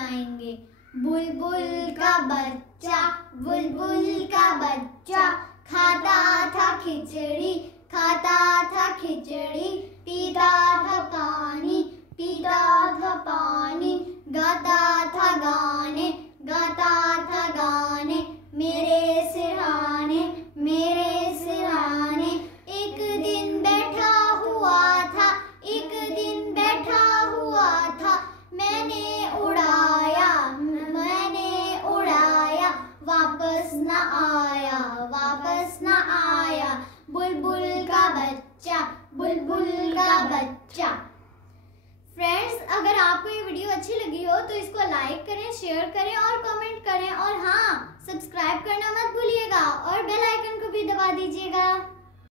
सुनाएंगे। बुलबुल का बच्चा, बुलबुल का बच्चा, खाता था खिचड़ी, खाता था खिचड़ी, पीता था पानी, पीता था पानी, गाता था गाने, गाता था गाने, मेरे सिरहाने, मेरे सिरहाने। एक दिन बैठा हुआ था, एक दिन बैठा हुआ था, मैंने उड़ाया, मैंने उड़ाया, वापस न आया, वापस न आया। बुलबुल का बच्चा, बुलबुल का बच्चा। फ्रेंड्स, अगर आपको ये वीडियो अच्छी लगी हो तो इसको लाइक करें, शेयर करें और कमेंट करें।